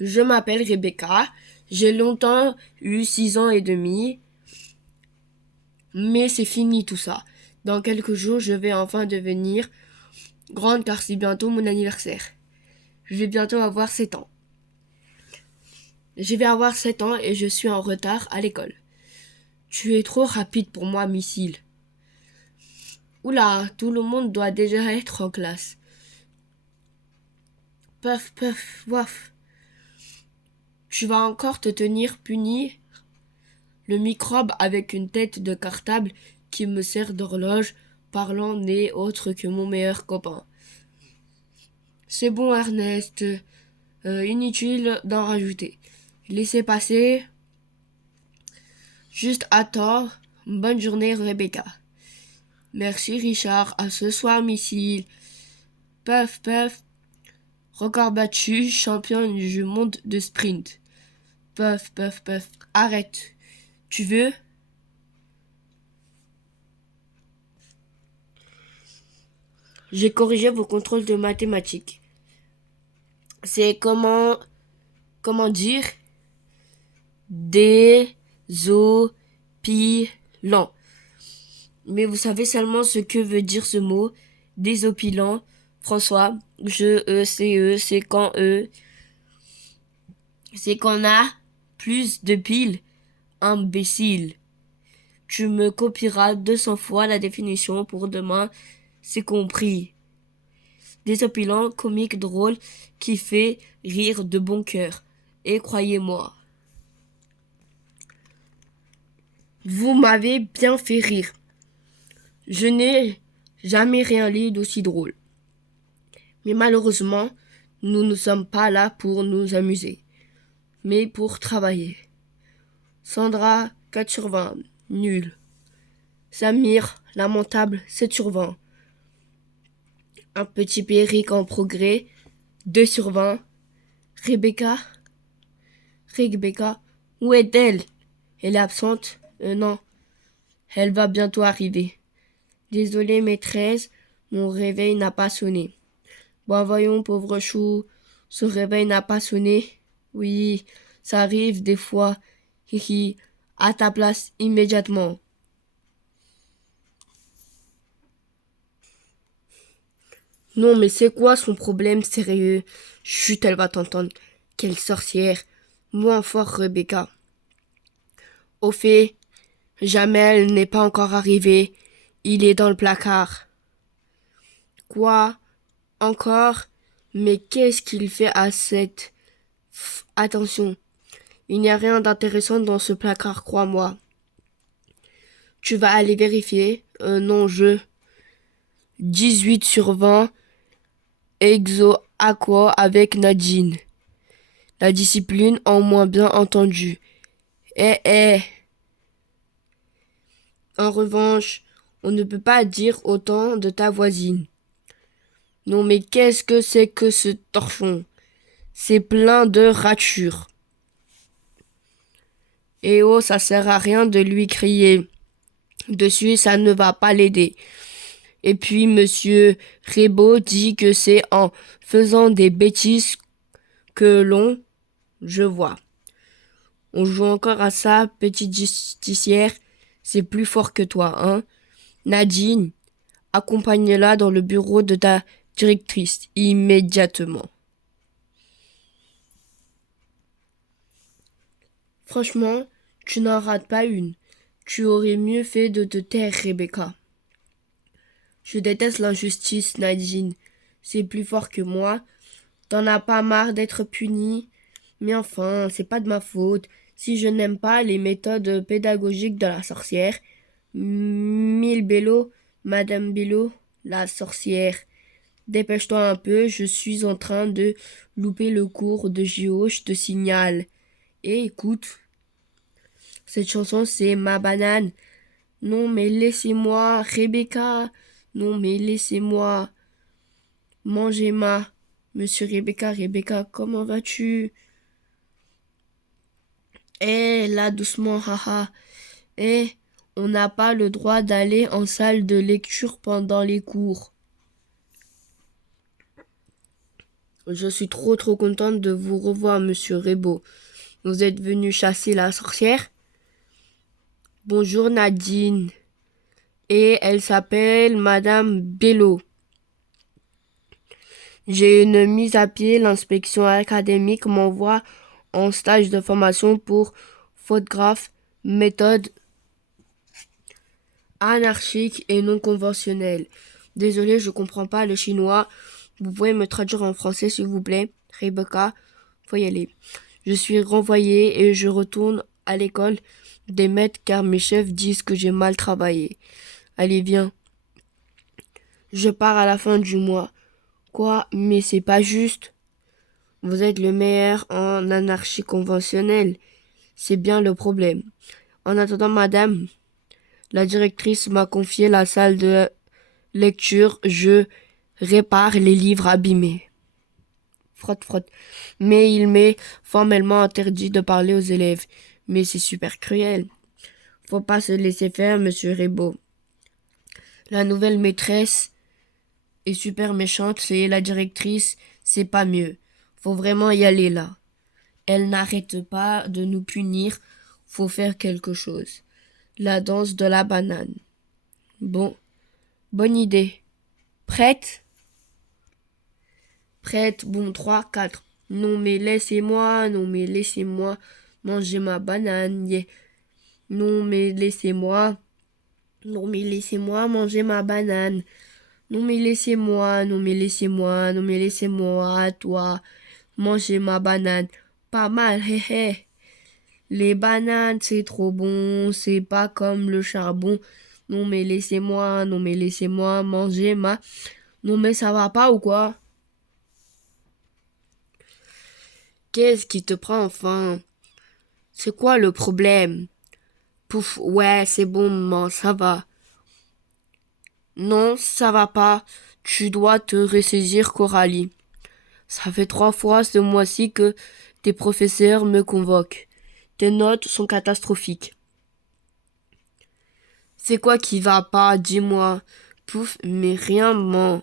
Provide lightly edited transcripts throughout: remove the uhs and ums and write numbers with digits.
Je m'appelle Rebecca. J'ai longtemps eu 6 ans et demi, mais c'est fini tout ça. Dans quelques jours, je vais enfin devenir grande car c'est bientôt mon anniversaire. Je vais bientôt avoir 7 ans. Je vais avoir 7 ans et je suis en retard à l'école. Tu es trop rapide pour moi, missile. Oula, tout le monde doit déjà être en classe. Puff, puff, waf. Tu vas encore te tenir puni. Le microbe avec une tête de cartable qui me sert d'horloge, parlant n'est autre que mon meilleur copain. C'est bon, Ernest. Inutile d'en rajouter. Laissez passer. Juste attends. Bonne journée, Rebecca. Merci, Richard. À ce soir, missile. Puff, puff. Record battu, championne du monde de sprint. Puff, puff, puff. Arrête. Tu veux? J'ai corrigé vos contrôles de mathématiques. C'est comment dire désopilant. Mais vous savez seulement ce que veut dire ce mot, désopilant. François, c'est qu'on a plus de piles, imbécile. Tu me copieras 200 fois la définition pour demain, c'est compris. Désopilant, comique, drôle, qui fait rire de bon cœur. Et croyez-moi, vous m'avez bien fait rire. Je n'ai jamais rien lu d'aussi drôle. Mais malheureusement, nous ne sommes pas là pour nous amuser, mais pour travailler. Sandra, 4 sur 20, nul. Samir, lamentable, 7 sur 20. Un petit Péric en progrès, 2 sur 20. Rebecca, Rebecca, où est-elle? Elle est absente? Non, elle va bientôt arriver. Désolée, maîtresse, mon réveil n'a pas sonné. Bon, voyons, pauvre chou, ce réveil n'a pas sonné. Oui, ça arrive des fois. Hihi, à ta place immédiatement. Non, mais c'est quoi son problème sérieux? Chut, elle va t'entendre. Quelle sorcière. Moins fort, Rebecca. Au fait, Jamel n'est pas encore arrivé. Il est dans le placard. Quoi? Encore? Mais qu'est-ce qu'il fait à cette... Attention, il n'y a rien d'intéressant dans ce placard, crois-moi. Tu vas aller vérifier? Non, 18 sur 20, exo aqua avec Nadine. La discipline en moins bien entendu. Eh. En revanche, on ne peut pas dire autant de ta voisine. Non mais qu'est-ce que c'est que ce torchon? C'est plein de ratures. Eh oh, ça sert à rien de lui crier dessus, ça ne va pas l'aider. Et puis monsieur Rebaud dit que c'est en faisant des bêtises que je vois. On joue encore à ça, petite justicière. C'est plus fort que toi, hein? Nadine, accompagne-la dans le bureau de ta directrice, immédiatement. Franchement, tu n'en rates pas une. Tu aurais mieux fait de te taire, Rebecca. Je déteste l'injustice, Nadine. C'est plus fort que moi. T'en as pas marre d'être punie? Mais enfin, c'est pas de ma faute. Si je n'aime pas les méthodes pédagogiques de la sorcière. Mille Bello, Madame Bello, la sorcière. Dépêche-toi un peu, je suis en train de louper le cours de JO, je te signale. Et écoute, cette chanson c'est Ma banane. Non mais laissez-moi, Rebecca. Non mais laissez-moi. Manger ma. Monsieur Rebecca, comment vas-tu? Là doucement, haha. On n'a pas le droit d'aller en salle de lecture pendant les cours. Je suis trop contente de vous revoir, monsieur Rebaud. Vous êtes venu chasser la sorcière? Bonjour Nadine. Et elle s'appelle Madame Bello. J'ai une mise à pied. L'inspection académique m'envoie en stage de formation pour photographe, méthode anarchique et non conventionnelle. Désolé, je comprends pas le chinois. Vous pouvez me traduire en français, s'il vous plaît? Rebecca, faut y aller. Je suis renvoyée et je retourne à l'école des maîtres car mes chefs disent que j'ai mal travaillé. Allez, viens. Je pars à la fin du mois. Quoi? Mais c'est pas juste. Vous êtes le meilleur en anarchie conventionnelle. C'est bien le problème. En attendant, madame, la directrice m'a confié la salle de lecture. Je répare les livres abîmés. Frotte, frotte. Mais il m'est formellement interdit de parler aux élèves. Mais c'est super cruel. Faut pas se laisser faire, monsieur Rebaud. La nouvelle maîtresse est super méchante et la directrice, c'est pas mieux. Faut vraiment y aller là. Elle n'arrête pas de nous punir. Faut faire quelque chose. La danse de la banane. Bon, bonne idée. Prête? Prête, bon, 3, 4. Non mais laissez-moi manger ma banane. Yeah. Non mais laissez-moi manger ma banane. Non mais laissez-moi, toi, manger ma banane. Pas mal, hé hé. Les bananes, c'est trop bon, c'est pas comme le charbon. Non mais laissez-moi manger ma... Non mais ça va pas ou quoi? Qu'est-ce qui te prend enfin? C'est quoi le problème? Pouf, ouais, c'est bon, maman, ça va. Non, ça va pas. Tu dois te ressaisir, Coralie. Ça fait 3 fois ce mois-ci que tes professeurs me convoquent. Tes notes sont catastrophiques. C'est quoi qui va pas? Dis-moi. Pouf, mais rien, maman.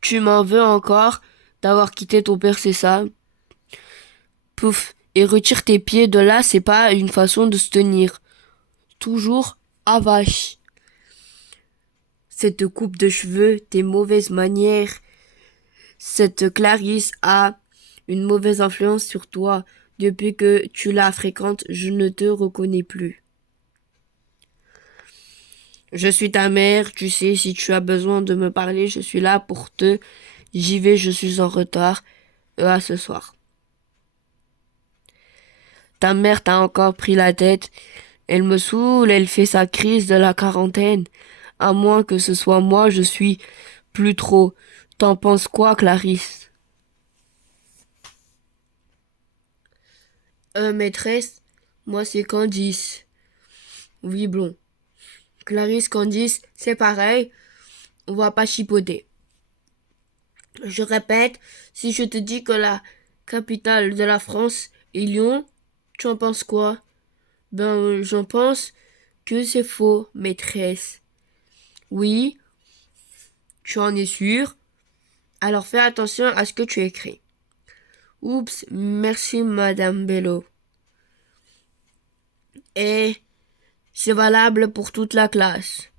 Tu m'en veux encore d'avoir quitté ton père, c'est ça? Pouf, et retire tes pieds de là, c'est pas une façon de se tenir. Toujours à vache. Cette coupe de cheveux, tes mauvaises manières, cette Clarisse a une mauvaise influence sur toi. Depuis que tu la fréquentes, je ne te reconnais plus. Je suis ta mère, tu sais, si tu as besoin de me parler, je suis là pour te... J'y vais, je suis en retard. À ce soir. Ta mère t'a encore pris la tête. Elle me saoule, elle fait sa crise de la quarantaine. À moins que ce soit moi, je suis plus trop. T'en penses quoi, Clarisse? Maîtresse, moi c'est Candice. Oui, blond. Clarisse, Candice, c'est pareil. On va pas chipoter. Je répète, si je te dis que la capitale de la France est Lyon, tu en penses quoi? Ben, j'en pense que c'est faux, maîtresse. Oui, tu en es sûre? Alors fais attention à ce que tu écris. Oups, merci Madame Bello. Et c'est valable pour toute la classe.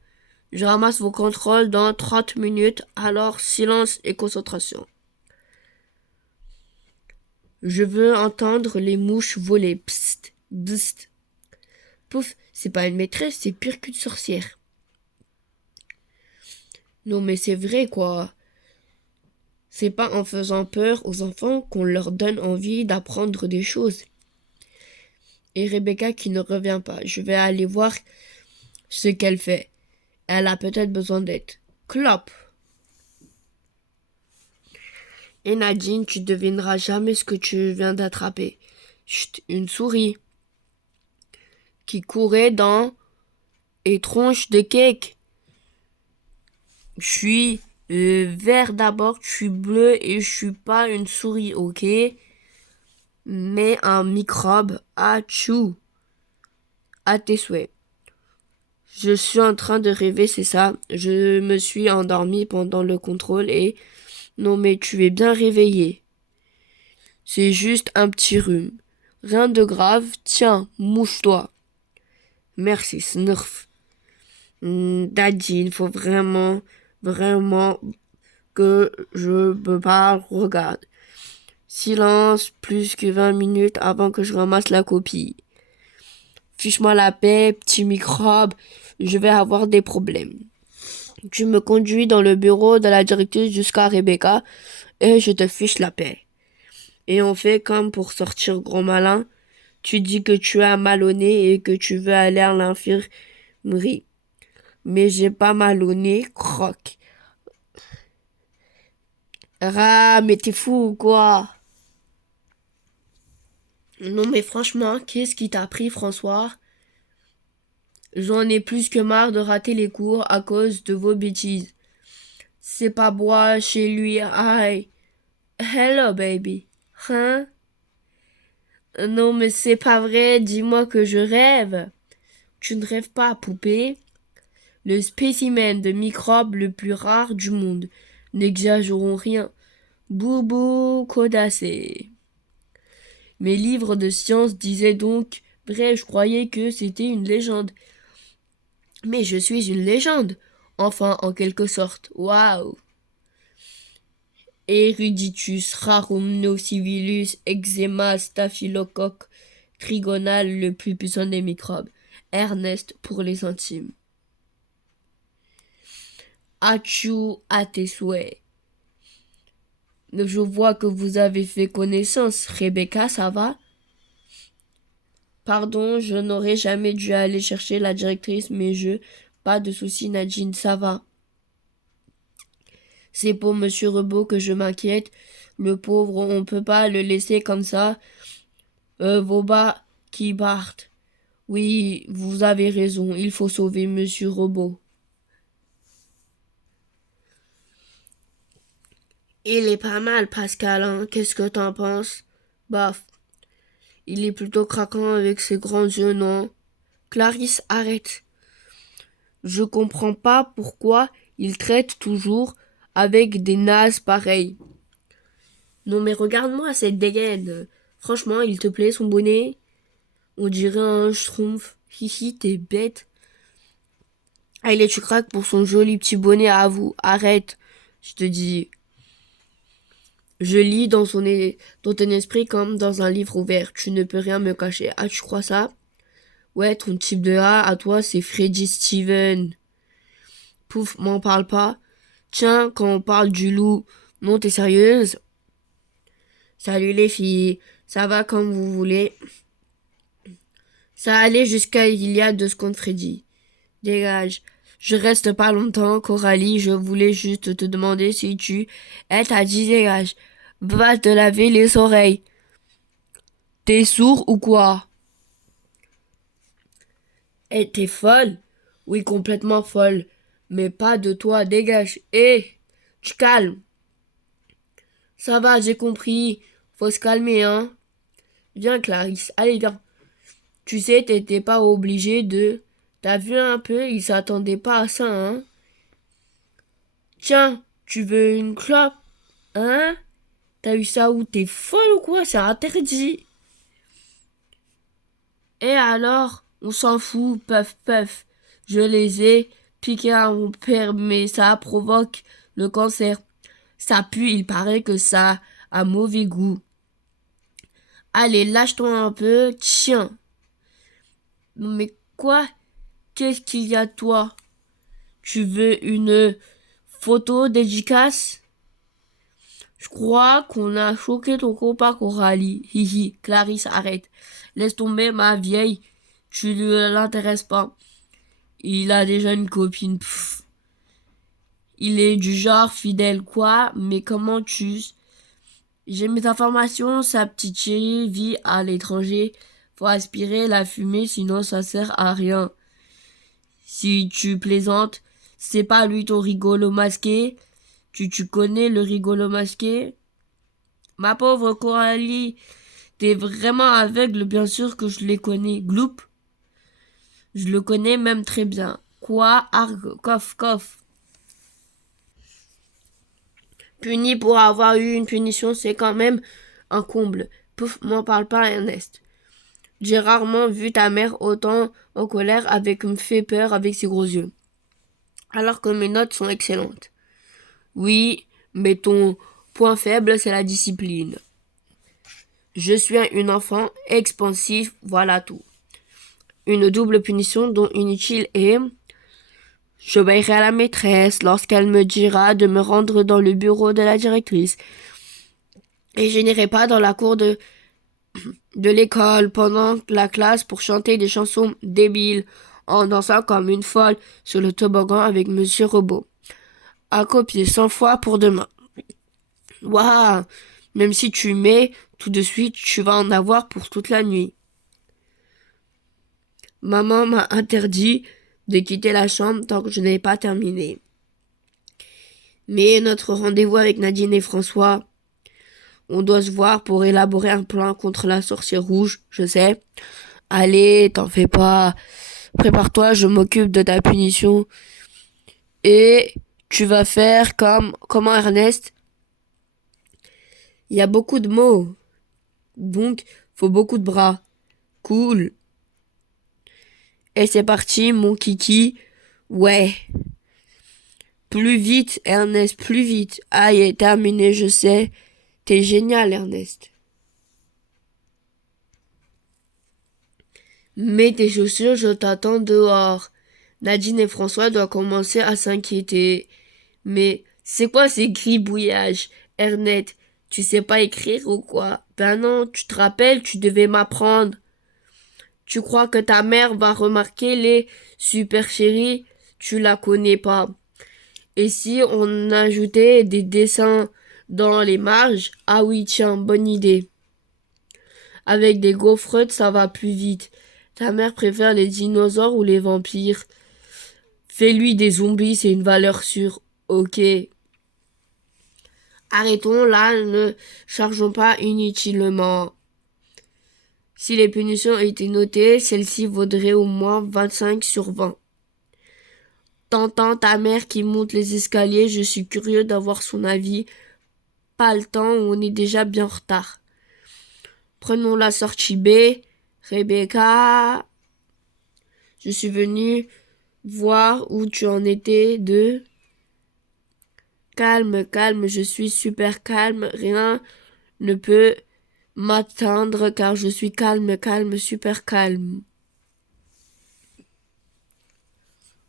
Je ramasse vos contrôles dans 30 minutes, alors silence et concentration. Je veux entendre les mouches voler. Psst, psst. Pouf, c'est pas une maîtresse, c'est pire qu'une sorcière. Non mais c'est vrai quoi. C'est pas en faisant peur aux enfants qu'on leur donne envie d'apprendre des choses. Et Rebecca qui ne revient pas. Je vais aller voir ce qu'elle fait. Elle a peut-être besoin d'aide. Clop. Et Nadine, tu devineras jamais ce que tu viens d'attraper. Chut, une souris qui courait dans les tronches de cake. Je suis vert d'abord, je suis bleu et je suis pas une souris, ok? Mais un microbe, achou, à tes souhaits. Je suis en train de rêver, c'est ça. Je me suis endormie pendant le contrôle et Non mais tu es bien réveillé. C'est juste un petit rhume. Rien de grave. Tiens, mouche-toi. Merci, Snurf. Daddy, il faut vraiment que je me parle. Regarde. Silence, plus que 20 minutes avant que je ramasse la copie. Fiche-moi la paix, petit microbe, je vais avoir des problèmes. Tu me conduis dans le bureau de la directrice jusqu'à Rebecca et je te fiche la paix. Et on fait comme pour sortir gros malin. Tu dis que tu as mal au nez et que tu veux aller à l'infirmerie. Mais j'ai pas mal au nez, croque. Mais t'es fou ou quoi? Non mais franchement, qu'est-ce qui t'a pris, François? J'en ai plus que marre de rater les cours à cause de vos bêtises. C'est pas bois chez lui, aïe. Hello, baby. Hein? Non, mais c'est pas vrai, dis-moi que je rêve. Tu ne rêves pas, poupée. Le spécimen de microbe le plus rare du monde. N'exagérons rien. Boubou codacé. Mes livres de science disaient donc vrai, je croyais que c'était une légende. Mais je suis une légende. Enfin, en quelque sorte. Waouh! Eruditus rarum nocivillus eczema staphylocoque trigonal, le plus puissant des microbes. Ernest pour les intimes. Achou à tes souhaits. Je vois que vous avez fait connaissance. Rebecca, ça va? Pardon, je n'aurais jamais dû aller chercher la directrice, mais pas de souci, Nadine, ça va. C'est pour Monsieur Rebaud que je m'inquiète. Le pauvre, on peut pas le laisser comme ça. Vos bas qui partent. Oui, vous avez raison, il faut sauver Monsieur Rebaud. Il est pas mal, Pascal, hein. Qu'est-ce que t'en penses? Baf. Il est plutôt craquant avec ses grands yeux, non? Clarisse, arrête. Je comprends pas pourquoi il traite toujours avec des nazes pareils. Non mais regarde-moi cette dégaine. Franchement, il te plaît son bonnet? On dirait un schtroumpf. Hihi, t'es bête. Allez, tu craques pour son joli petit bonnet à vous. Arrête, je te dis. Je lis dans ton esprit comme dans un livre ouvert. Tu ne peux rien me cacher. Ah, tu crois ça? Ouais, ton type de A à toi, c'est Freddy Steven. Pouf, m'en parle pas. Tiens, quand on parle du loup, non, t'es sérieuse? Salut les filles, ça va comme vous voulez. Ça allait jusqu'à il y a 2 secondes, Freddy. Dégage. Je reste pas longtemps, Coralie, je voulais juste te demander si tu... Elle t'a dit dégage. Va te laver les oreilles. T'es sourd ou quoi? Eh, t'es folle? Oui, complètement folle. Mais pas de toi, dégage. Tu calmes. Ça va, j'ai compris. Faut se calmer, hein. Viens, Clarisse. Allez, viens. Tu sais, t'étais pas obligé de... T'as vu un peu, il s'attendait pas à ça, hein. Tiens, tu veux une clope? Hein? T'as eu ça où? T'es folle ou quoi? C'est interdit. Et alors? On s'en fout, puff puff. Je les ai piqués à mon père, mais ça provoque le cancer. Ça pue, il paraît que ça a mauvais goût. Allez, lâche-toi un peu, tiens. Mais quoi? Qu'est-ce qu'il y a de toi? Tu veux une photo dédicace? Je crois qu'on a choqué ton copain Coralie. Hihi, Clarisse, arrête. Laisse tomber ma vieille. Tu ne l'intéresses pas. Il a déjà une copine. Pff. Il est du genre fidèle quoi, mais comment tu... J'ai mes informations, sa petite chérie vit à l'étranger. Faut aspirer la fumée, sinon ça sert à rien. Si tu plaisantes, c'est pas lui ton rigolo masqué. Tu connais le rigolo masqué? Ma pauvre Coralie, t'es vraiment aveugle, bien sûr que je les connais. Gloup, je le connais même très bien. Quoi? Arg, coff, coff. Puni pour avoir eu une punition, c'est quand même un comble. Pouf, m'en parle pas, Ernest. J'ai rarement vu ta mère autant en colère avec me fait peur avec ses gros yeux. Alors que mes notes sont excellentes. Oui, mais ton point faible, c'est la discipline. Je suis une enfant expansif, voilà tout. Une double punition dont inutile est j'obéirai à la maîtresse lorsqu'elle me dira de me rendre dans le bureau de la directrice. Et je n'irai pas dans la cour de l'école pendant la classe pour chanter des chansons débiles en dansant comme une folle sur le toboggan avec Monsieur Robot. À copier 100 fois pour demain. Waouh! Même si tu mets tout de suite, tu vas en avoir pour toute la nuit. Maman m'a interdit de quitter la chambre tant que je n'ai pas terminé. Mais notre rendez-vous avec Nadine et François, on doit se voir pour élaborer un plan contre la sorcière rouge, je sais. Allez, t'en fais pas. Prépare-toi, je m'occupe de ta punition. Et tu vas faire comment Ernest? Il y a beaucoup de mots. Donc, faut beaucoup de bras. Cool. Et c'est parti, mon kiki. Ouais. Plus vite, Ernest, plus vite. Aïe, terminé, je sais. T'es génial, Ernest. Mets tes chaussures, je t'attends dehors. Nadine et François doivent commencer à s'inquiéter. Mais c'est quoi ces gribouillages, Ernest? Tu sais pas écrire ou quoi? Ben non, tu te rappelles, tu devais m'apprendre. Tu crois que ta mère va remarquer les super chéris? Tu la connais pas. Et si on ajoutait des dessins dans les marges? Ah oui, tiens, bonne idée. Avec des gaufres, ça va plus vite. Ta mère préfère les dinosaures ou les vampires? Fais-lui des zombies, c'est une valeur sûre. Ok. Arrêtons là, ne chargeons pas inutilement. Si les punitions étaient notées, celles-ci vaudraient au moins 25 sur 20. T'entends ta mère qui monte les escaliers, je suis curieux d'avoir son avis. Pas le temps, on est déjà bien en retard. Prenons la sortie B. Rebecca, je suis venue voir où tu en étais de... Calme, calme, je suis super calme, rien ne peut m'atteindre car je suis calme, calme, super calme.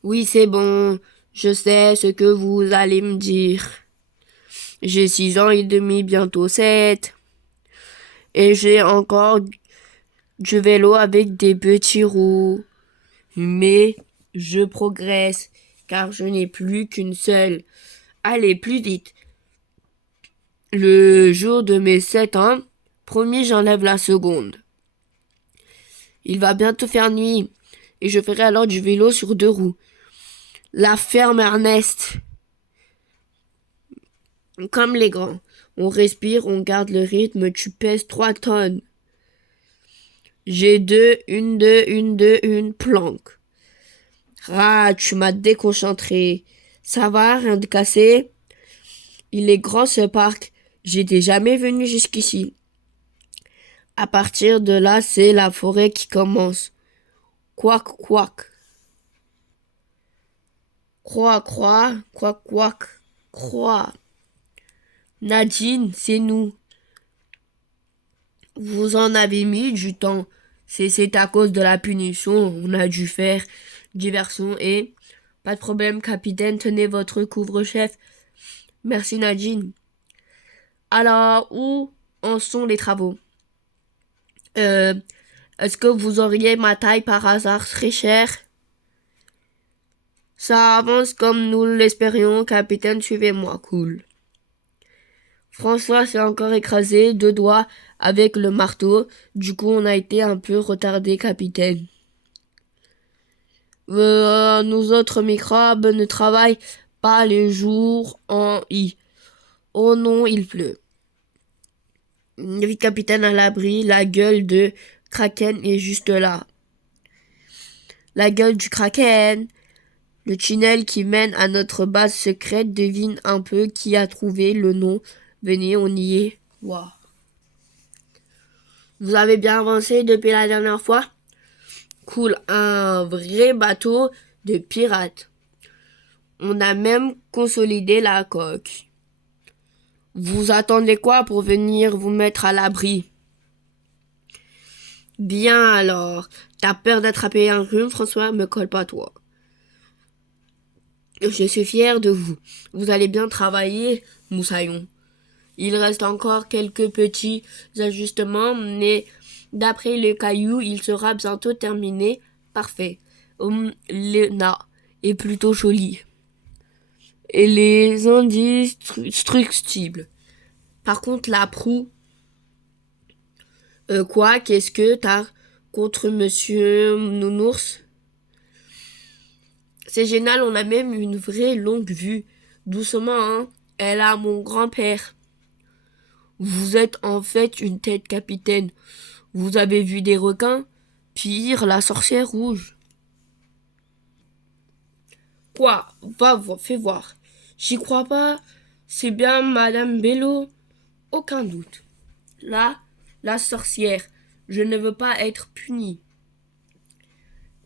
Oui, c'est bon, je sais ce que vous allez me dire. J'ai 6 ans et demi, bientôt 7. Et j'ai encore du vélo avec des petits roues. Mais je progresse, car je n'ai plus qu'une seule. Allez, plus vite. Le jour de mes 7 ans, promis, j'enlève la seconde. Il va bientôt faire nuit, et je ferai alors du vélo sur 2 roues. La ferme, Ernest. Comme les grands. On respire, on garde le rythme, tu pèses 3 tonnes. J'ai une planque. Ah, tu m'as déconcentré. Ça va, rien de cassé? Il est grand ce parc. J'étais jamais venu jusqu'ici. À partir de là, c'est la forêt qui commence. Quack, quack. Croix, croix, quack, quack, croix. Nadine, c'est nous. Vous en avez mis du temps. C'est à cause de la punition. On a dû faire diversion et... Pas de problème, capitaine. Tenez votre couvre-chef. Merci, Nadine. Alors, où en sont les travaux? Est-ce que vous auriez ma taille par hasard très chère? Ça avance comme nous l'espérions, capitaine, suivez-moi, cool. François s'est encore écrasé 2 doigts avec le marteau, du coup on a été un peu retardé, capitaine. Nous autres microbes ne travaillent pas les jours en I. Oh non, il pleut. Vite, capitaine, à l'abri, la gueule de Kraken est juste là. La gueule du Kraken. Le tunnel qui mène à notre base secrète, devine un peu qui a trouvé le nom. Venez, on y est. Wow. Vous avez bien avancé depuis la dernière fois? Cool, un vrai bateau de pirates. On a même consolidé la coque. Vous attendez quoi pour venir vous mettre à l'abri? Bien alors, t'as peur d'attraper un rhume, François? Me colle pas toi. Je suis fier de vous. Vous allez bien travailler, Moussaillon. Il reste encore quelques petits ajustements, mais d'après les cailloux, il sera bientôt terminé. Parfait. Lena est plutôt jolie. Et les indestructibles. Par contre, la proue. Quoi? Qu'est-ce que t'as contre Monsieur Nounours? C'est génial, on a même une vraie longue vue. Doucement, hein. Elle a mon grand-père. Vous êtes en fait une tête, capitaine. Vous avez vu des requins? Pire, la sorcière rouge. Quoi? Fais voir. J'y crois pas. C'est bien Madame Bello. Aucun doute. Là, la sorcière. Je ne veux pas être punie.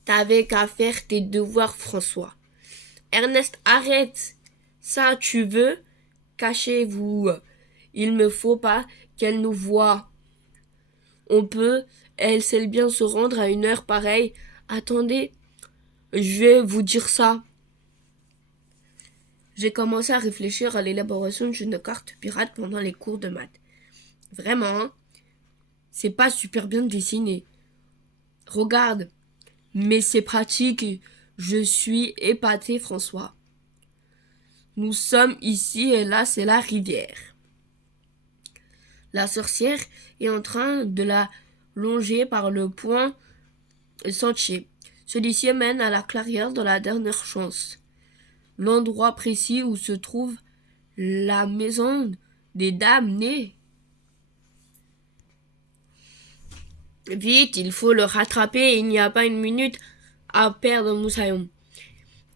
T'avais qu'à faire tes devoirs, François. Ernest, arrête. Ça, tu veux? Cachez-vous. Il ne faut pas qu'elle nous voie. On peut, elle sait bien se rendre à une heure pareille. Attendez, je vais vous dire ça. J'ai commencé à réfléchir à l'élaboration d'une carte pirate pendant les cours de maths. Vraiment, hein, c'est pas super bien dessiné. Regarde, mais c'est pratique. Je suis épaté, François. Nous sommes ici et là, c'est la rivière. La sorcière est en train de la longer par le point sentier. Celui-ci mène à la clairière de la dernière chance, l'endroit précis où se trouve la maison des damnés. Vite, il faut le rattraper, il n'y a pas une minute à perdre, Moussaillon.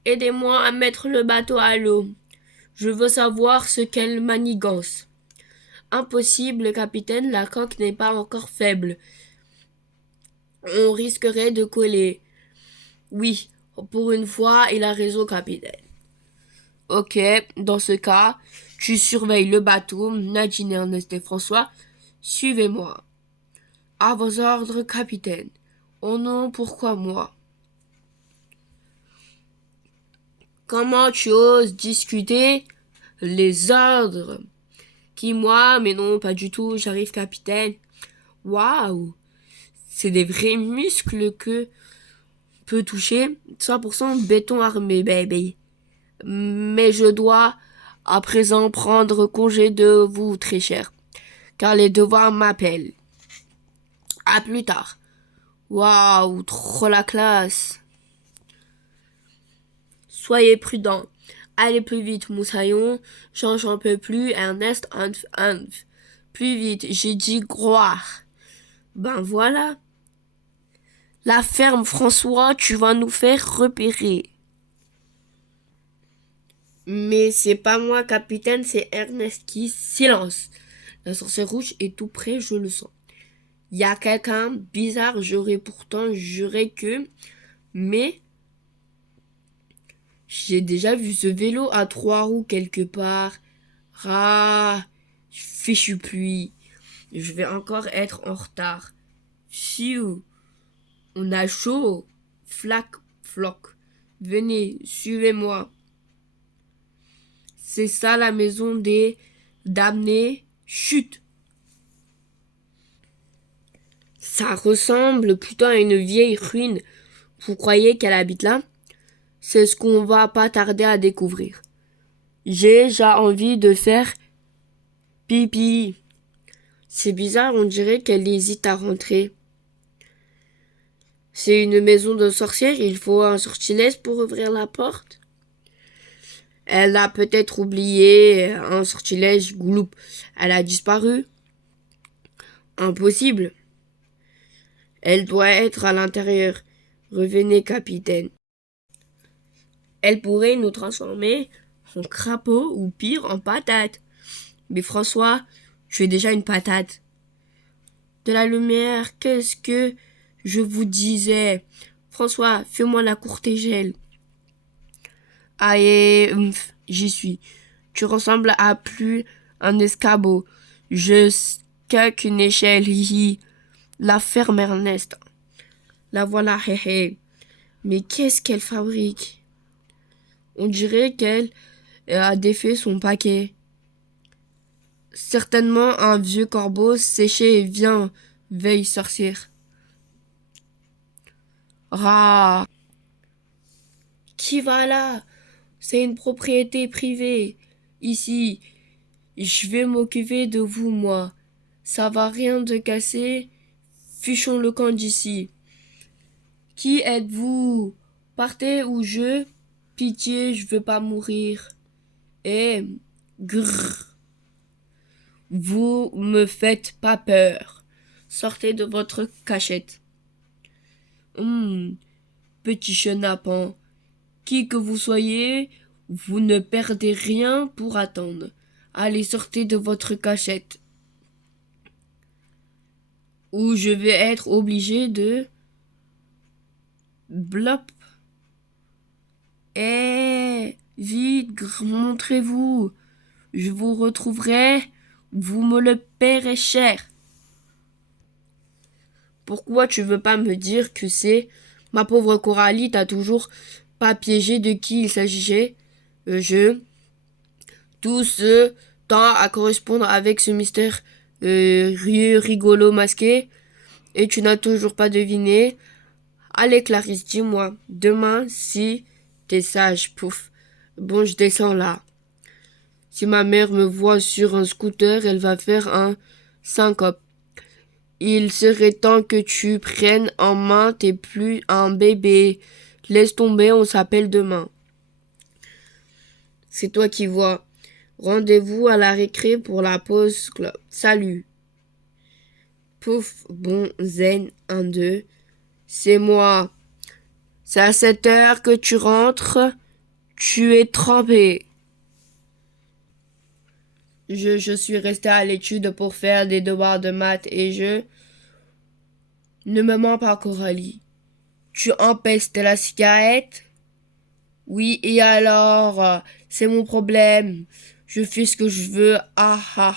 Aidez-moi à mettre le bateau à l'eau. Je veux savoir ce qu'elle manigance. Impossible, capitaine, la coque n'est pas encore faible. On risquerait de coller. Oui, pour une fois, il a raison, capitaine. Ok, dans ce cas, tu surveilles le bateau, Nadine, Ernest et François. Suivez-moi. À vos ordres, capitaine. Oh non, pourquoi moi? Comment tu oses discuter les ordres? Qui, moi? Mais non, pas du tout, j'arrive, capitaine. Waouh! C'est des vrais muscles que peut toucher. 100% béton armé, baby. Mais je dois à présent prendre congé de vous, très cher, car les devoirs m'appellent. À plus tard. Waouh, trop la classe. Soyez prudents. Allez plus vite, Moussaillon. J'en peux plus. Ernest, Hanf. Plus vite, j'ai dit croire. Ben voilà. La ferme, François, tu vas nous faire repérer. Mais c'est pas moi, capitaine, c'est Ernest qui silence. La sorcière rouge est tout près, je le sens. Il y a quelqu'un bizarre, j'aurais pourtant juré que... Mais j'ai déjà vu ce vélo à 3 roues quelque part. Ah, fichu pluie. Je vais encore être en retard. Fiu, on a chaud. Flac, floc. Venez, suivez-moi. C'est ça la maison des damnés. Chut. Ça ressemble plutôt à une vieille ruine. Vous croyez qu'elle habite là? C'est ce qu'on va pas tarder à découvrir. J'ai déjà envie de faire pipi. C'est bizarre, on dirait qu'elle hésite à rentrer. C'est une maison de sorcière, il faut un sortilège pour ouvrir la porte. Elle a peut-être oublié un sortilège, gloup. Elle a disparu. Impossible. Elle doit être à l'intérieur. Revenez, capitaine. Elle pourrait nous transformer en crapaud ou pire en patate. Mais François, tu es déjà une patate. De la lumière, qu'est-ce que je vous disais? François, fais-moi la courtégelle. Aïe, j'y suis. Tu ressembles à plus un escabeau. Je qu'une échelle, hihi. La ferme Ernest. La voilà, hé hé. Mais qu'est-ce qu'elle fabrique? On dirait qu'elle a défait son paquet. Certainement un vieux corbeau séché et vient, veille sorcière. Rah! Qui va là? C'est une propriété privée. Ici, je vais m'occuper de vous, moi. Ça va rien de casser. Fichons le camp d'ici. Qui êtes-vous? Partez ou je? Pitié, je veux pas mourir. Eh, grrr. Vous me faites pas peur. Sortez de votre cachette. Petit chenapan, qui que vous soyez, vous ne perdez rien pour attendre. Allez, sortez de votre cachette. Ou je vais être obligé de... Blop. Vite, montrez-vous. Je vous retrouverai. Vous me le paierez cher. Pourquoi tu veux pas me dire que c'est... Ma pauvre Coralie, t'as toujours pas piégé de qui il s'agissait. Tout ce temps à correspondre avec ce mystère rigolo masqué. Et tu n'as toujours pas deviné. Allez Clarisse, dis-moi, demain, si t'es sage, pouf. Bon, je descends là. Si ma mère me voit sur un scooter, elle va faire un syncope. Il serait temps que tu prennes en main, t'es plus un bébé. Laisse tomber, on s'appelle demain. C'est toi qui vois. Rendez-vous à la récré pour la pause club. Salut. Pouf, bon, zen, 1, 2. C'est moi. C'est à 7 heures que tu rentres. Tu es trempé. Je suis resté à l'étude pour faire des devoirs de maths et je... Ne me mens pas, Coralie. Tu empestes la cigarette? Oui, et alors, c'est mon problème. Je fais ce que je veux. Ah ah.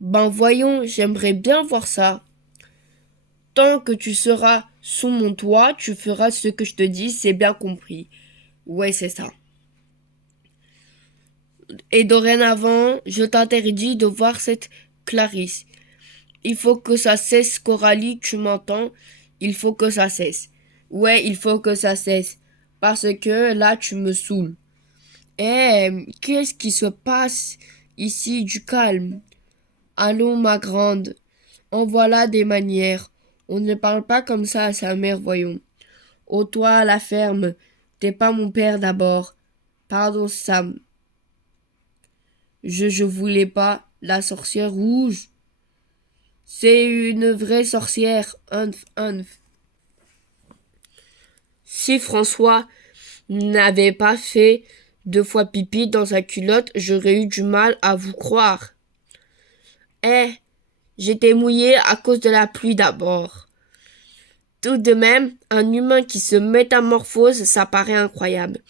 Ben voyons, j'aimerais bien voir ça. Tant que tu seras sous mon toit, tu feras ce que je te dis, c'est bien compris. Ouais, c'est ça. Et dorénavant, je t'interdis de voir cette Clarisse. Il faut que ça cesse, Coralie, tu m'entends? Il faut que ça cesse. Ouais, il faut que ça cesse. Parce que là, tu me saoules. Qu'est-ce qui se passe ici? Du calme. Allons, ma grande. En voilà des manières. On ne parle pas comme ça à sa mère, voyons. Oh, toi, la ferme. T'es pas mon père d'abord. Pardon, Sam. Je voulais pas. La sorcière rouge. C'est une vraie sorcière. Unf. Si François n'avait pas fait 2 fois pipi dans sa culotte, j'aurais eu du mal à vous croire. J'étais mouillée à cause de la pluie d'abord. Tout de même, un humain qui se métamorphose, ça paraît incroyable.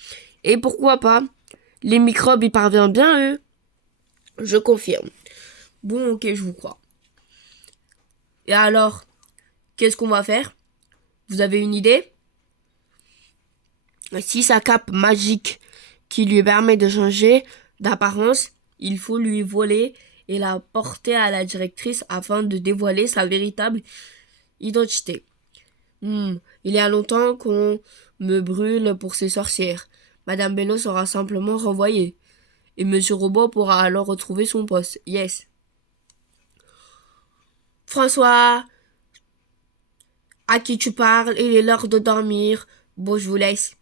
Et pourquoi pas? Les microbes y parviennent bien, eux. Je confirme. Bon, ok, je vous crois. Et alors, qu'est-ce qu'on va faire? Vous avez une idée? Si sa cape magique qui lui permet de changer d'apparence, il faut lui voler et la porter à la directrice afin de dévoiler sa véritable identité. Il y a longtemps qu'on me brûle pour ces sorcières. Madame Bello sera simplement renvoyée. Et Monsieur Robot pourra alors retrouver son poste. Yes. François, à qui tu parles? Il est l'heure de dormir. Bon, je vous laisse.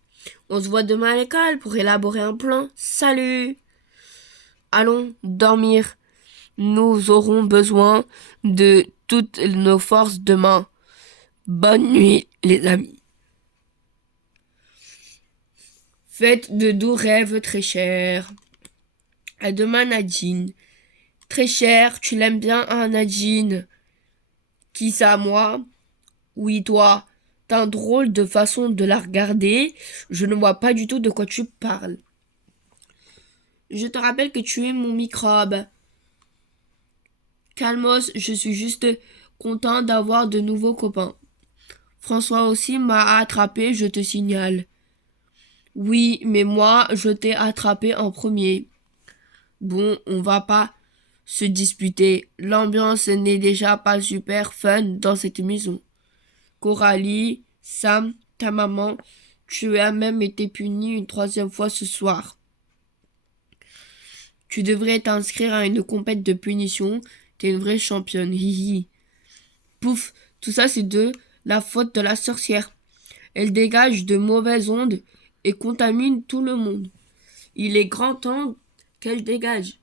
On se voit demain à l'école pour élaborer un plan. Salut! Allons dormir. Nous aurons besoin de toutes nos forces demain. Bonne nuit, les amis. Faites de doux rêves, très cher. À demain, Nadine. Très cher, tu l'aimes bien, hein, Nadine? Qui ça, moi? Oui, toi. T'as un drôle de façon de la regarder. Je ne vois pas du tout de quoi tu parles. Je te rappelle que tu es mon microbe. Calmos, je suis juste content d'avoir de nouveaux copains. François aussi m'a attrapé, je te signale. Oui, mais moi, je t'ai attrapé en premier. Bon, on va pas se disputer. L'ambiance n'est déjà pas super fun dans cette maison. Coralie, Sam, ta maman, tu as même été punie une troisième fois ce soir. Tu devrais t'inscrire à une compète de punition. T'es une vraie championne. Hihi. Pouf, tout ça c'est de la faute de la sorcière. Elle dégage de mauvaises ondes et contamine tout le monde. Il est grand temps qu'elle dégage.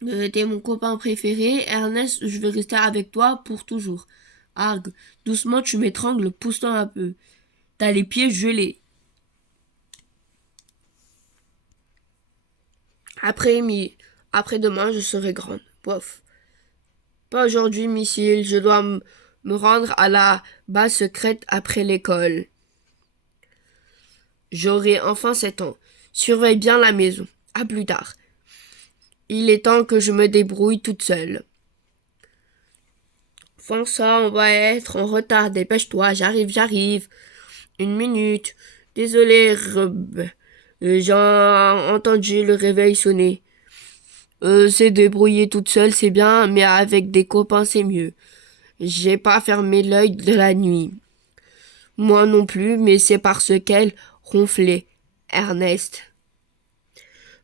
T'es mon copain préféré. Ernest, je veux rester avec toi pour toujours. Argue, doucement tu m'étrangles, pousse-toi un peu. T'as les pieds gelés. Après-demain, je serai grande. Bof. Pas aujourd'hui, missile. Je dois me rendre à la base secrète après l'école. J'aurai enfin 7 ans. Surveille bien la maison. À plus tard. Il est temps que je me débrouille toute seule. François, on va être en retard. Dépêche-toi. J'arrive. Une minute. Désolé, j'ai entendu le réveil sonner. C'est débrouiller toute seule, c'est bien, mais avec des copains, c'est mieux. J'ai pas fermé l'œil de la nuit. Moi non plus, mais c'est parce qu'elle ronflait. Ernest.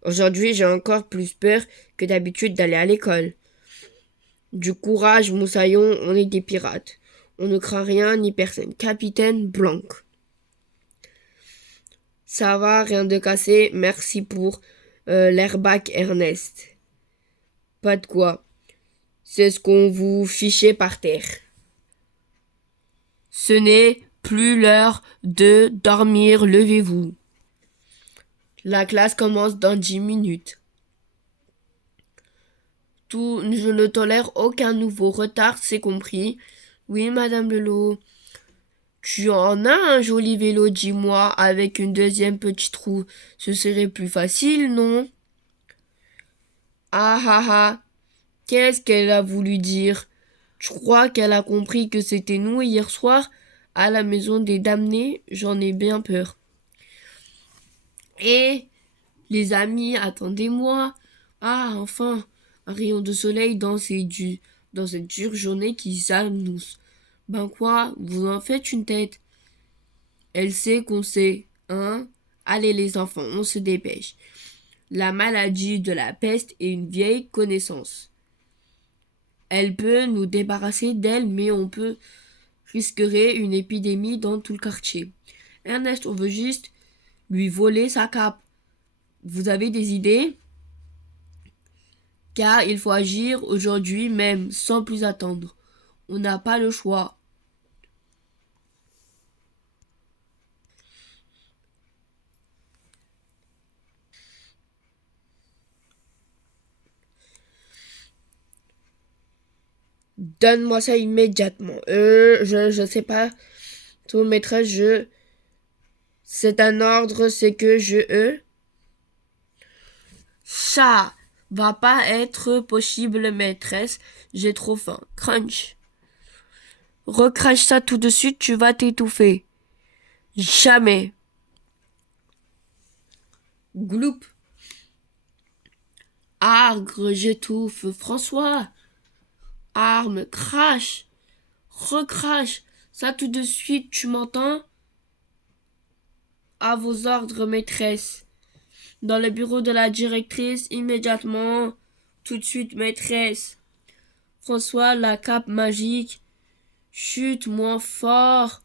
Aujourd'hui, j'ai encore plus peur que d'habitude d'aller à l'école. Du courage, moussaillon, on est des pirates. On ne craint rien ni personne. Capitaine Blanc. Ça va, rien de cassé. Merci pour l'airbag, Ernest. Pas de quoi. C'est ce qu'on vous fichait par terre. Ce n'est plus l'heure de dormir, levez-vous. La classe commence dans 10 minutes. Je ne tolère aucun nouveau retard, c'est compris. Oui, Madame Lelot. Tu en as un joli vélo, dis-moi, avec une deuxième petite roue. Ce serait plus facile, non? Ah ah ah. Qu'est-ce qu'elle a voulu dire? Je crois qu'elle a compris que c'était nous hier soir à la maison des damnés. J'en ai bien peur. Et les amis, attendez-moi. Ah, enfin, un rayon de soleil dans cette dure journée qui s'annonce. Ben quoi, vous en faites une tête. Elle sait qu'on sait, hein? Allez les enfants, on se dépêche. La maladie de la peste est une vieille connaissance. Elle peut nous débarrasser d'elle, mais on peut risquerait une épidémie dans tout le quartier. Ernest, on veut juste lui voler sa cape. Vous avez des idées? Car il faut agir aujourd'hui même, sans plus attendre. On n'a pas le choix. Donne-moi ça immédiatement. Je sais pas. Tout maîtresse, c'est un ordre, c'est que ça va pas être possible, maîtresse. J'ai trop faim. Crunch. Recrache ça tout de suite, tu vas t'étouffer. Jamais. Gloup. Argre, j'étouffe. François. Arme, crache. Recrache. Ça tout de suite, tu m'entends? À vos ordres, maîtresse. Dans le bureau de la directrice, immédiatement. Tout de suite, maîtresse. François, la cape magique. Chute moins fort.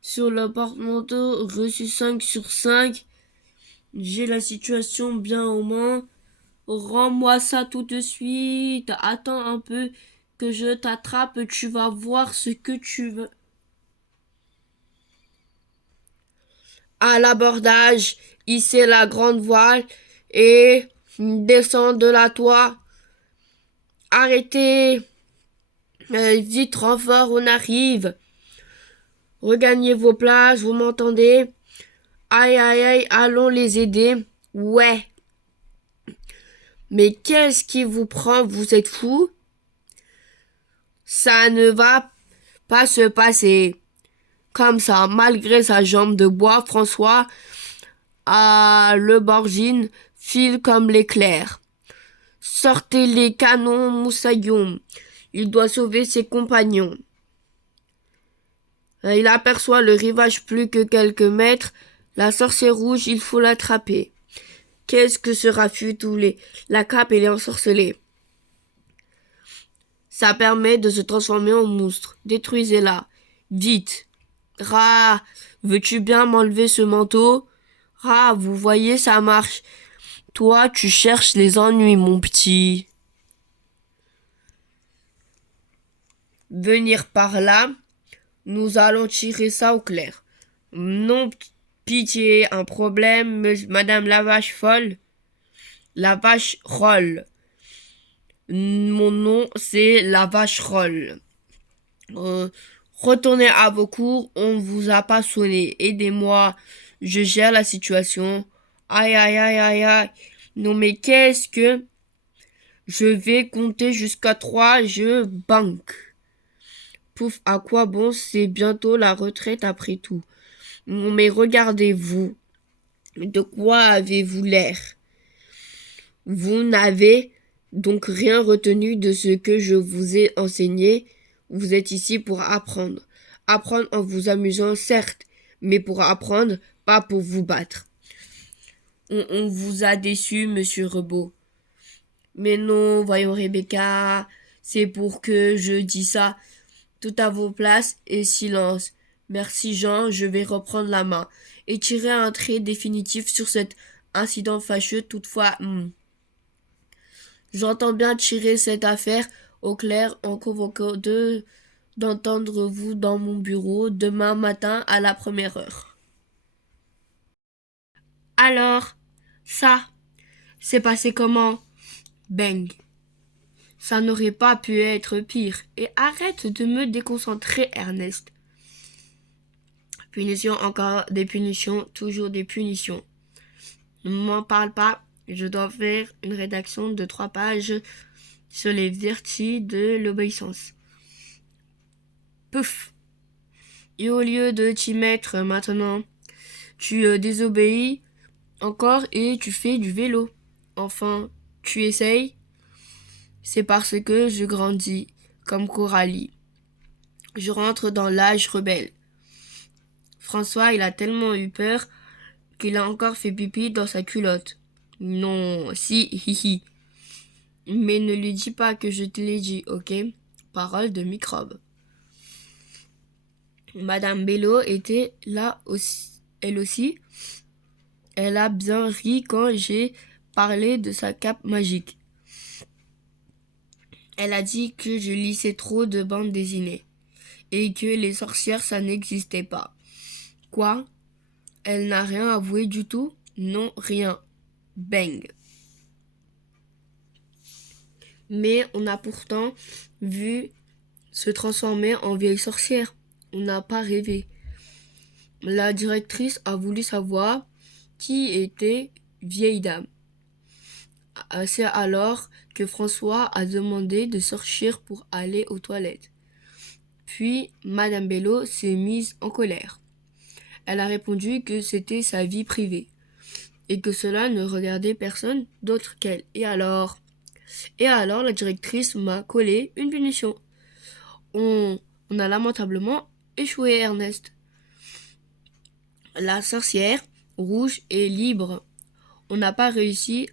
Sur le porte-manteau, reçu 5 sur 5. J'ai la situation bien en main. Rends-moi ça tout de suite. Attends un peu que je t'attrape. Tu vas voir ce que tu veux. À l'abordage, hissez la grande voile et descend de la toit. Arrêtez, vite renfort, on arrive. Regagnez vos places, vous m'entendez? Aïe aïe aïe, allons les aider. Ouais. Mais qu'est-ce qui vous prend? Vous êtes fous? Ça ne va pas se passer. Comme ça, malgré sa jambe de bois, François le Borgine file comme l'éclair. Sortez les canons, Moussaillon. Il doit sauver ses compagnons. Il aperçoit le rivage plus que quelques mètres. La sorcière rouge, il faut l'attraper. Qu'est-ce que ce raffut tous les... La cape, elle est ensorcelée. Ça permet de se transformer en monstre. Détruisez-la. Vite. Ra, veux-tu bien m'enlever ce manteau? Ra, vous voyez, ça marche. Toi, tu cherches les ennuis, mon petit. Venir par là, nous allons tirer ça au clair. Non, pitié, un problème, madame la vache folle. La vache rolle. Mon nom, c'est la vache rolle. Retournez à vos cours, on vous a pas sonné. Aidez-moi, je gère la situation. Aïe, aïe, aïe, aïe, aïe. Non, mais qu'est-ce que... Je vais compter jusqu'à 3, je banque. Pouf, à quoi bon, c'est bientôt la retraite après tout. Non, mais regardez-vous. De quoi avez-vous l'air? Vous n'avez donc rien retenu de ce que je vous ai enseigné. Vous êtes ici pour apprendre. Apprendre en vous amusant, certes, mais pour apprendre, pas pour vous battre. On vous a déçu, monsieur Rebaud. Mais non, voyons Rebecca, c'est pour que je dis ça. Tout à vos places et silence. Merci Jean, je vais reprendre la main et tirer un trait définitif sur cet incident fâcheux. Toutefois, j'entends bien tirer cette affaire au clair en convoquant d'entendre vous dans mon bureau demain matin à la première heure. Alors, ça, c'est passé comment? Bang. Ça n'aurait pas pu être pire. Et arrête de me déconcentrer, Ernest. Punition, encore des punitions, toujours des punitions. Ne m'en parle pas, je dois faire une rédaction de 3 pages sur les vertus de l'obéissance. Pouf. Et au lieu de t'y mettre maintenant, tu désobéis encore et tu fais du vélo. Enfin, tu essayes. C'est parce que je grandis comme Coralie. Je rentre dans l'âge rebelle. François, il a tellement eu peur qu'il a encore fait pipi dans sa culotte. Non, si, hihi. Mais ne lui dis pas que je te l'ai dit, ok? Parole de microbe. Madame Bello était là aussi, elle aussi. Elle a bien ri quand j'ai parlé de sa cape magique. Elle a dit que je lisais trop de bandes dessinées et que les sorcières, ça n'existait pas. Quoi? Elle n'a rien avoué du tout? Non, rien. Bang. Mais on a pourtant vu se transformer en vieille sorcière. On n'a pas rêvé. La directrice a voulu savoir qui était vieille dame. C'est alors que François a demandé de sortir pour aller aux toilettes. Puis Madame Bello s'est mise en colère. Elle a répondu que c'était sa vie privée et que cela ne regardait personne d'autre qu'elle. Et alors, la directrice m'a collé une punition. On a lamentablement échoué, Ernest. La sorcière rouge est libre. On n'a pas réussi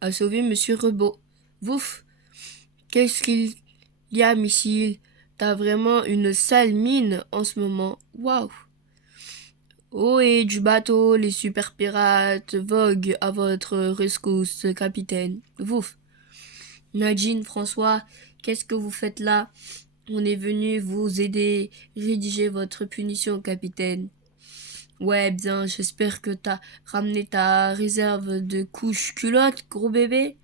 à sauver Monsieur Rebaud. Vouf! Qu'est-ce qu'il y a, missile? T'as vraiment une sale mine en ce moment. Waouh! Oh, et du bateau, les super pirates voguent à votre rescousse, capitaine. Vouf! Nadine, François, qu'est-ce que vous faites là? On est venu vous aider, rédiger votre punition, capitaine. Ouais, bien, j'espère que t'as ramené ta réserve de couches culottes, gros bébé.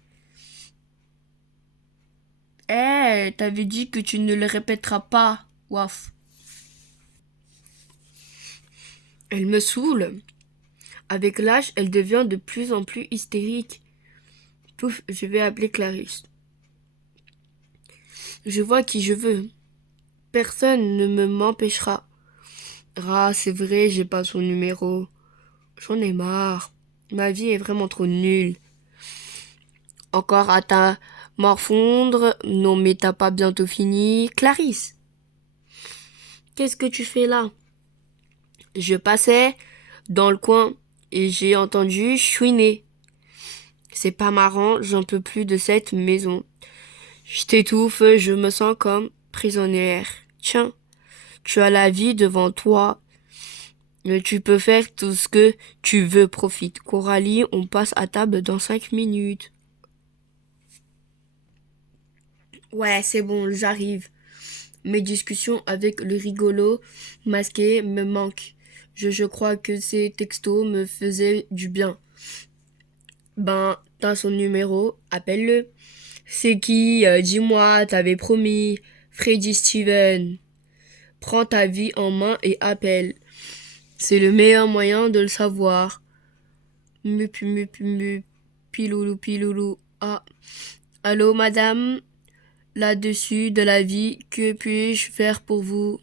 T'avais dit que tu ne le répéteras pas. Waf. Elle me saoule. Avec l'âge, elle devient de plus en plus hystérique. Pouf, je vais appeler Clarisse. Je vois qui je veux. Personne ne me m'empêchera. Ah, c'est vrai, j'ai pas son numéro. J'en ai marre. Ma vie est vraiment trop nulle. Encore à ta morfondre. Non, mais t'as pas bientôt fini. Clarisse, qu'est-ce que tu fais là? Je passais dans le coin et j'ai entendu chouiner. C'est pas marrant, j'en peux plus de cette maison. Je t'étouffe, je me sens comme prisonnière. Tiens, tu as la vie devant toi. Mais tu peux faire tout ce que tu veux, profite. Coralie, on passe à table dans 5 minutes. Ouais, c'est bon, j'arrive. Mes discussions avec le rigolo masqué me manquent. Je crois que ces textos me faisaient du bien. Ben, t'as son numéro, appelle-le. C'est qui? Dis-moi, t'avais promis. Freddy Steven. Prends ta vie en main et appelle. C'est le meilleur moyen de le savoir. Mup, mup, mup. Piloulou, piloulou. Ah. Allô, madame? Là-dessus de la vie, que puis-je faire pour vous?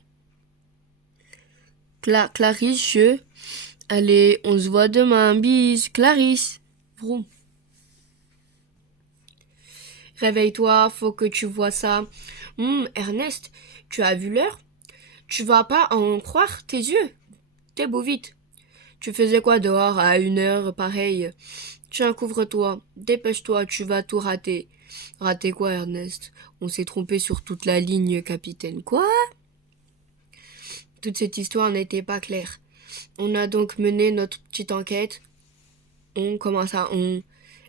Clarisse, je. Allez, on se voit demain. Bis, Clarisse. Vroom. Réveille-toi, faut que tu vois ça. Ernest, tu as vu l'heure? Tu vas pas en croire tes yeux. T'es beau vite. Tu faisais quoi dehors à 1 heure pareille? Tiens, couvre-toi. Dépêche-toi, tu vas tout rater. Rater quoi, Ernest? On s'est trompé sur toute la ligne, capitaine. Quoi? Toute cette histoire n'était pas claire. On a donc mené notre petite enquête. Comment ça, on?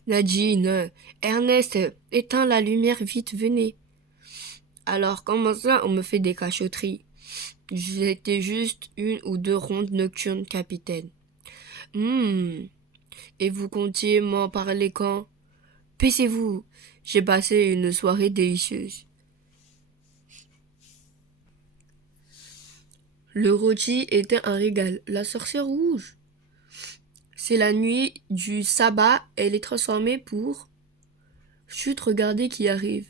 Nadine, Ernest, éteins la lumière vite, venez. Alors, comment ça, on me fait des cachotteries? J'étais juste 1 ou 2 rondes nocturnes, capitaine. Et vous comptiez m'en parler quand? Paissez-vous. J'ai passé une soirée délicieuse. Le rôti était un régal. La sorcière rouge. C'est la nuit du sabbat. Elle est transformée pour... Chut, regardez qui arrive.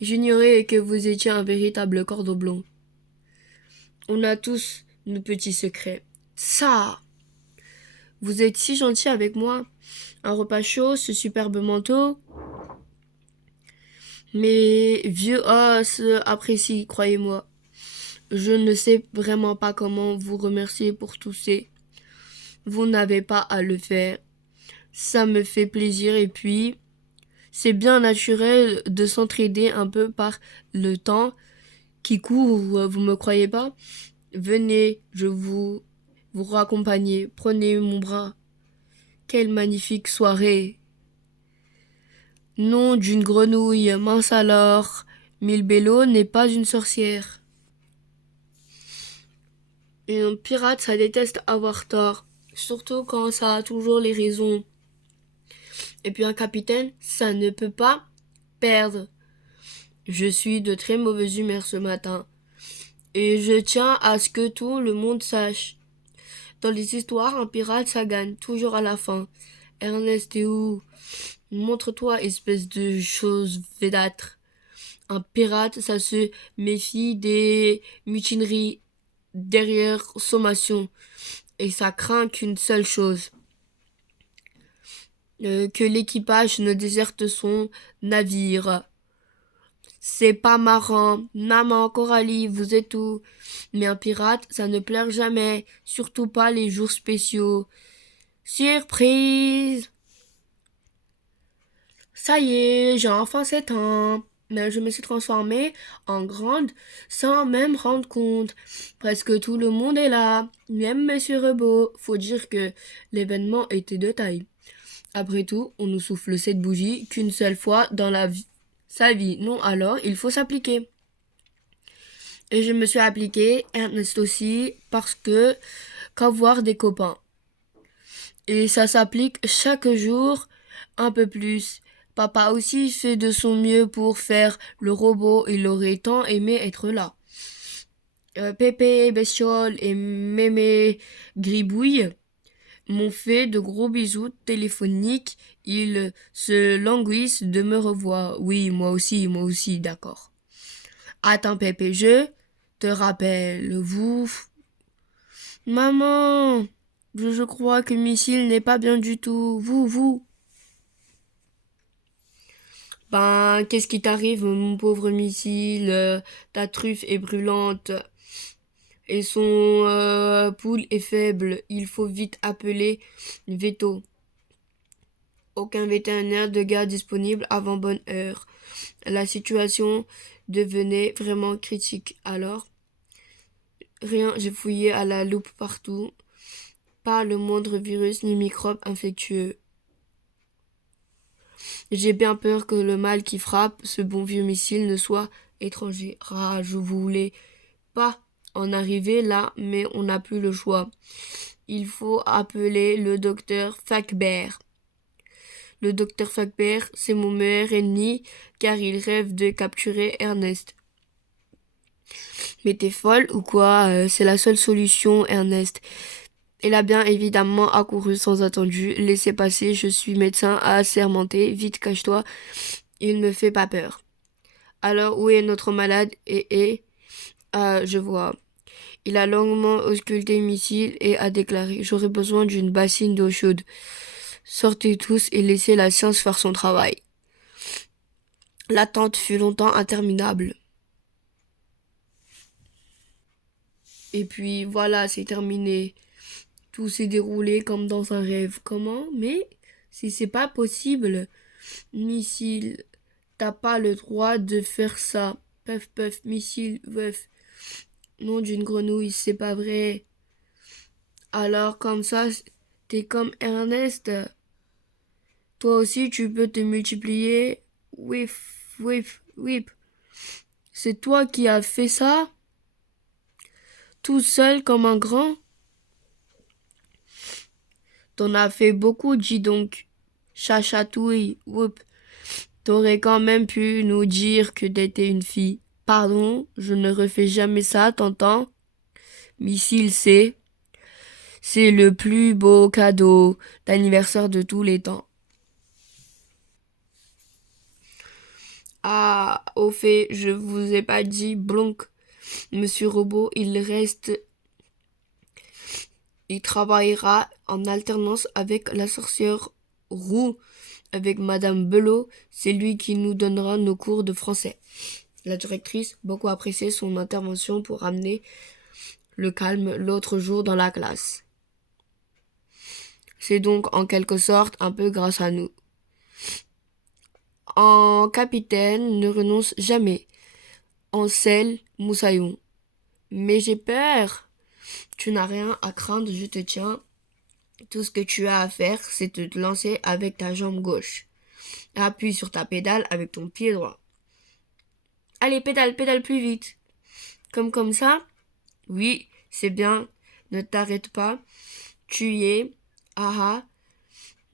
J'ignorais que vous étiez un véritable cordon bleu. On a tous nos petits secrets. Ça! Vous êtes si gentil avec moi. Un repas chaud, ce superbe manteau. Mes vieux os apprécient, croyez-moi. Je ne sais vraiment pas comment vous remercier pour tout ça. Vous n'avez pas à le faire. Ça me fait plaisir et puis, c'est bien naturel de s'entraider un peu par le temps qui court, vous me croyez pas? Venez, je vous raccompagner. Prenez mon bras. Quelle magnifique soirée. Nom d'une grenouille, mince alors. Milbello n'est pas une sorcière. Et un pirate, ça déteste avoir tort. Surtout quand ça a toujours les raisons. Et puis un capitaine, ça ne peut pas perdre. Je suis de très mauvaise humeur ce matin. Et je tiens à ce que tout le monde sache. Dans les histoires, un pirate, ça gagne toujours à la fin. Ernest est où? Montre-toi, espèce de chose védâtre. Un pirate, ça se méfie des mutineries derrière sommation. Et ça craint qu'une seule chose. Que l'équipage ne déserte son navire. C'est pas marrant. Maman, Coralie, vous êtes où? Mais un pirate, ça ne pleure jamais. Surtout pas les jours spéciaux. Surprise! Ça y est, j'ai enfin 7 ans. Mais je me suis transformée en grande sans même rendre compte. Presque tout le monde est là. Même Monsieur Rebot. Faut dire que l'événement était de taille. Après tout, on nous souffle cette bougie qu'une seule fois dans sa vie. Non, alors il faut s'appliquer. Et je me suis appliqué, Ernest aussi, parce que qu'avoir des copains. Et ça s'applique chaque jour un peu plus. Papa aussi fait de son mieux pour faire le robot, il aurait tant aimé être là. Pépé, Bestiole et Mémé Gribouille m'ont fait de gros bisous téléphoniques. Ils se languissent de me revoir. Oui, moi aussi, d'accord. Attends, Pépé, je te rappelle, vous. Maman, je crois que Missile n'est pas bien du tout. Vous. Ben, qu'est-ce qui t'arrive, mon pauvre Missile? Ta truffe est brûlante et son poule est faible. Il faut vite appeler Veto. Aucun vétérinaire de garde disponible avant bonne heure. La situation devenait vraiment critique. Alors, rien, j'ai fouillé à la loupe partout. Pas le moindre virus ni microbe infectieux. J'ai bien peur que le mal qui frappe ce bon vieux missile ne soit étranger. Ah, je voulais pas en arriver là, mais on n'a plus le choix. Il faut appeler le docteur Facbert. Le docteur Facbert, c'est mon meilleur ennemi, car il rêve de capturer Ernest. Mais t'es folle ou quoi? C'est la seule solution, Ernest. Elle a bien évidemment accouru sans attendu. Laissez passer, je suis médecin assermenté. Vite, cache-toi. Il ne fait pas peur. Alors, où est notre malade? Ah, je vois. Il a longuement ausculté Missile et a déclaré: J'aurais besoin d'une bassine d'eau chaude. Sortez tous et laissez la science faire son travail. L'attente fut longtemps interminable. Et puis voilà, c'est terminé. Tout s'est déroulé comme dans un rêve. Comment? Mais si c'est pas possible, Missile, t'as pas le droit de faire ça. Puff, puff, Missile, veuf. Nom d'une grenouille, c'est pas vrai. Alors comme ça, t'es comme Ernest. Toi aussi, tu peux te multiplier. Whiff, whiff, whip. C'est toi qui as fait ça? Tout seul comme un grand? T'en as fait beaucoup, dis donc. Chachatouille, whoop. T'aurais quand même pu nous dire que t'étais une fille. Pardon, je ne refais jamais ça, t'entends? Missile, c'est le plus beau cadeau d'anniversaire de tous les temps. Ah, au fait, je vous ai pas dit, blonk. Monsieur Robot, il travaillera en alternance avec la sorcière Roux, avec Madame Belot, c'est lui qui nous donnera nos cours de français. La directrice beaucoup apprécié son intervention pour amener le calme l'autre jour dans la classe. C'est donc en quelque sorte un peu grâce à nous. En capitaine ne renonce jamais. En sel, moussaillon. Mais j'ai peur. Tu n'as rien à craindre, je te tiens. Tout ce que tu as à faire, c'est de te lancer avec ta jambe gauche. Appuie sur ta pédale avec ton pied droit. Allez, pédale plus vite. Comme ça? Oui, c'est bien. Ne t'arrête pas. Tu y es. Ah ah.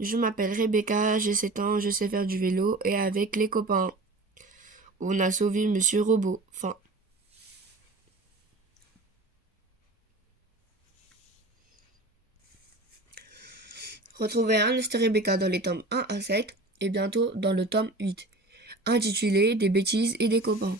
Je m'appelle Rebecca, j'ai 7 ans, je sais faire du vélo et avec les copains. On a sauvé Monsieur Robot. Fin. Retrouvez Ernest et Rebecca dans les tomes 1 à 7 et bientôt dans le tome 8, intitulé Des bêtises et des copains.